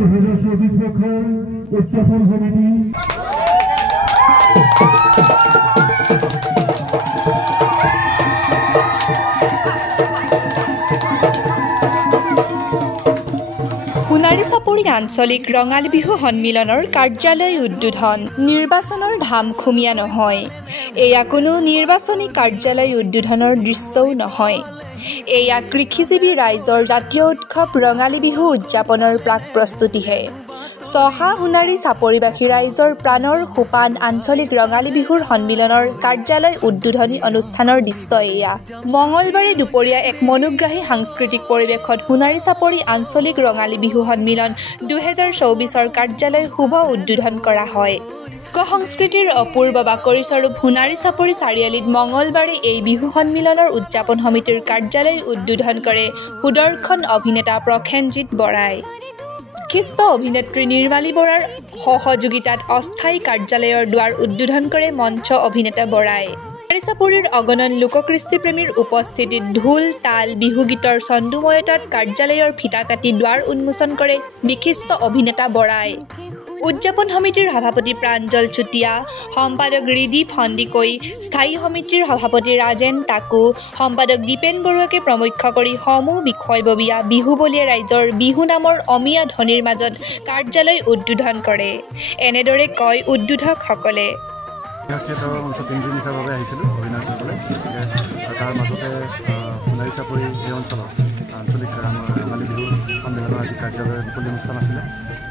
2024 বৰ্ষৰ উদযাপন সমিতি সোণাৰী চাপৰি আঞ্চলিক ৰঙালী বিহু সন্মিলনৰ কাৰ্যালয় উদ্বোধন নিৰ্বাচনৰ ধামখুমীয়া নহয়। এয়া কোনো নিৰ্বাচনী কাৰ্যালয় উদ্বোধনৰ দৃশ্যও নহয়। এয়া কৃষিজীৱী ৰাইজৰ জাতীয় উৎসৱ ৰঙালী বিহু উদযাপনৰ প্ৰাক প্ৰস্তুতিহে। চহা সোণাৰী চাপৰিবাসী ৰাইজৰ প্ৰাণৰ সোপান আঞ্চলিক ৰঙালী বিহুৰ সন্মিলনৰ কাৰ্যালয় উদ্বোধনী অনুষ্ঠানৰ দৃশ্য এয়া। মঙলবাৰে দুপৰীয়া এক মনোগ্ৰাহী সাংস্কৃতিক পৰিৱেশত সোণাৰী চাপৰি আঞ্চলিক ৰঙালী বিহু সন্মিলন 2024ৰ কাৰ্যালয় শুভ উদ্বোধন কৰা হয়। সংস্কৃতিৰ অপূৰ্ব বাকৰিস্বৰূপ সোণাৰী চাপৰি চাৰিআলিত মঙলবাৰে এই বিহু সন্মিলনৰ উদযাপন সমিতিৰ কাৰ্যালয় উদ্বোধন কৰে সুদৰ্শন অভিনেতা প্ৰসেনজিৎ বৰাই। খ্ৰীষ্ট অভিনেত্ৰী নিৰ্মালী বৰাৰ সহযোগিতাত অস্থায়ী কাৰ্যালয়ৰ দুৱাৰ উদ্বোধন কৰে মঞ্চ অভিনেতা বৰাই। সোণাৰী চাপৰিৰ অগণন লোককৃষ্টিপ্ৰেমীৰ উপস্থিতিত ঢোল তাল বিহুগীতৰ ছন্দময়তাত কাৰ্যালয়ৰ ফিতা কাটি দুৱাৰ উন্মোচন কৰে বিশিষ্ট অভিনেতা বৰাই। উদযাপন সমিতিৰ সভাপতি প্ৰাঞ্জল চুতীয়া, সম্পাদক ৰিদীপ সন্দিকৈ, স্থায়ী সমিতিৰ সভাপতি ৰাজেন টাকু, সম্পাদক দীপেন বৰুৱাকে প্ৰমুখ্য কৰি সমূহ বিষয়ববীয়া বিহুবলীয়া ৰাইজৰ বিহু নামৰ অমীয়া ধ্বনিৰ মাজত কাৰ্যালয় উদ্বোধন কৰে। এনেদৰে কয় উদ্বোধকসকলে। তাৰ মাজতে সোণাৰী চাপৰি এই অঞ্চলত আঞ্চলিক ৰঙালী বিহু সন্মিলনৰ আজি কাৰ্যালয়ৰ মুকলি অনুষ্ঠান আছিলে।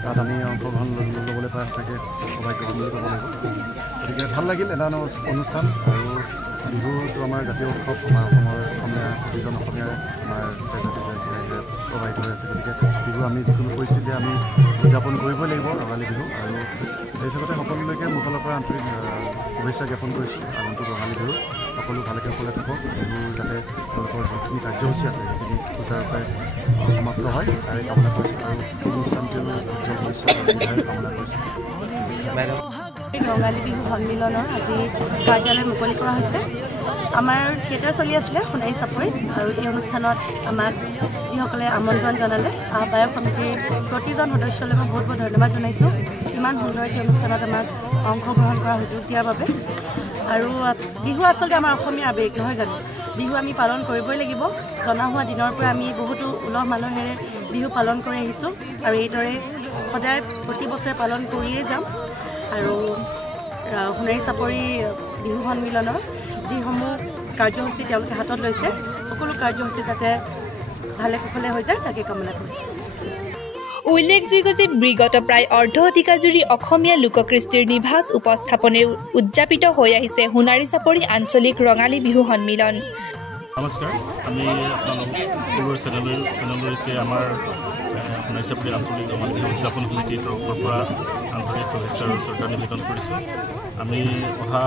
তাত আমি অংশগ্ৰহণ ল'বলৈ পাই সঁচাকৈ সৌভাগ্যৱান বুলি ক'ব লাগিব। গতিকে ভাল লাগিল এটা অনুষ্ঠান। আৰু বিহুটো আমাৰ জাতীয় উৎসৱ, আমাৰ অসমৰ প্ৰতিজন অসমীয়াই আমাৰ প্ৰভাৱিত হৈ আছে। গতিকে বিহু আমি যিকোনো পৰিস্থিতিতে আমি উদযাপন কৰিবই লাগিব ৰঙালী বিহু। আৰু এই হিচাপতে সকলোলৈকে মোৰ ফালৰ পৰা আন্তৰিক শুভেচ্ছা জ্ঞাপন কৰিছোঁ। আগন্তুক ৰঙালী বিহু সকলো ভালকৈ কুশলে থাকক। বিহু যাতে তেওঁলোকৰ যিখিনি কাৰ্যসূচী আছে সেইখিনি সুচাৰুৰূপে সমাপ্ত হয় তাৰে কামনা কৰিছোঁ। আৰু অনুষ্ঠানটোৰ কামনা কৰিছোঁ। ৰঙালী বিহু সন্মিলনৰ আজি কাৰ্যালয় মুকলি কৰা হৈছে। আমাৰ থিয়েটাৰ চলি আছিলে সোণাৰী চাপৰিত, আৰু এই অনুষ্ঠানত আমাক যিসকলে আমন্ত্ৰণ জনালে আহ্বায়ক সমিতিৰ প্ৰতিজন সদস্যলৈ মই বহুত বহুত ধন্যবাদ জনাইছোঁ। ইমান সুন্দৰ এই অনুষ্ঠানত আমাক অংশগ্ৰহণ কৰাৰ সুযোগ দিয়াৰ বাবে। আৰু বিহু আচলতে আমাৰ অসমীয়া আৱেগ নহয় জানো? বিহু আমি পালন কৰিবই লাগিব। জনা হোৱা দিনৰ পৰা আমি বহুতো উলহ মালহেৰে বিহু পালন কৰি আহিছোঁ, আৰু এইদৰে সদায় প্ৰতি বছৰে পালন কৰিয়ে যাম। আৰু সোণাৰী চাপৰি বিহু সন্মিলনৰ যিসমূহ কাৰ্যসূচী তেওঁলোকে হাতত লৈছে, সকলো কাৰ্যসূচী যাতে ভালে কুশলে হৈ যায় তাকে কামনা কৰিছোঁ। উল্লেখযোগ্য যে বিগত প্ৰায় অৰ্ধ শতিকাজুৰি অসমীয়া লোককৃষ্টিৰ নিভাঁজ উপস্থাপনে উদযাপিত হৈ আহিছে সোণাৰী চাপৰি আঞ্চলিক ৰঙালী বিহু সন্মিলন। নমস্কাৰ, আমি আপোনালোক সকলোৰে চেনেললৈকে আমাৰ সোণাৰী চাপৰি আঞ্চলিক ৰঙালী বিহু উদযাপন সমিতিৰ তৰফৰ পৰা আন্তৰিক শুভেচ্ছা আৰু শ্ৰদ্ধা নিবেদন কৰিছোঁ। আমি অহা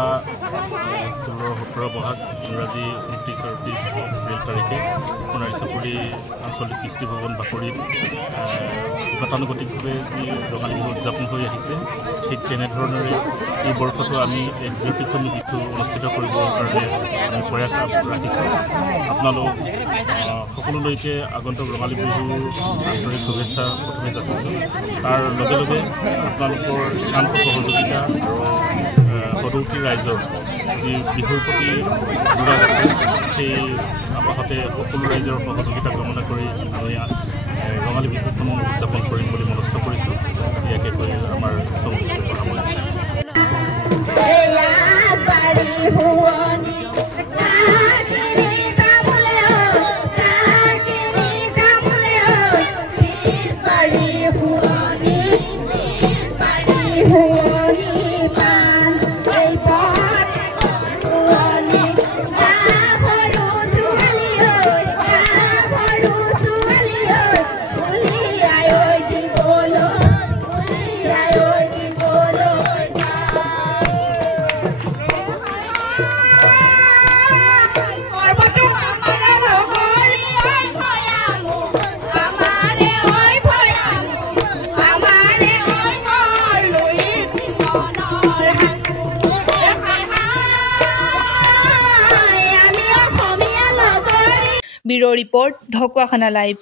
16-17 বহাগ ইংৰাজী 29 আৰু 30 এপ্ৰিল তাৰিখে সোণাৰী চাপৰি আঞ্চলিক কৃষ্টি ভৱন বাকৰিত গতানুগতিকভাৱে যি ৰঙালী বিহু উদযাপন হৈ আহিছে, ঠিক তেনেধৰণেৰে এই বৰ্ষতো আমি এক ব্যতিক্ৰমী বিহু অনুষ্ঠিত কৰিবৰ কাৰণে আমি প্ৰয়াস ৰাখিছোঁ। আপোনালোক সকলোলৈকে আগন্তুক ৰঙালী বিহুৰ আন্তৰিক শুভেচ্ছা প্ৰথমে যাচিছোঁ। তাৰ লগে লগে আপোনালোকৰ শান্ত সহযোগিতা আৰু সদৌতি ৰাইজৰ যি বিহুৰ প্ৰতি অনুৰাগ আছে, সেই আপাহতে সকলো ৰাইজৰ সহযোগিতা কামনা কৰি আমি ৰঙালী বিহুখন উদযাপন কৰিম বুলি মনস্থ কৰিছোঁ। ইয়াকে কৈ আমাৰ ব্যুৰো ৰিপৰ্ট ঢকুৱাখানা লাইভ।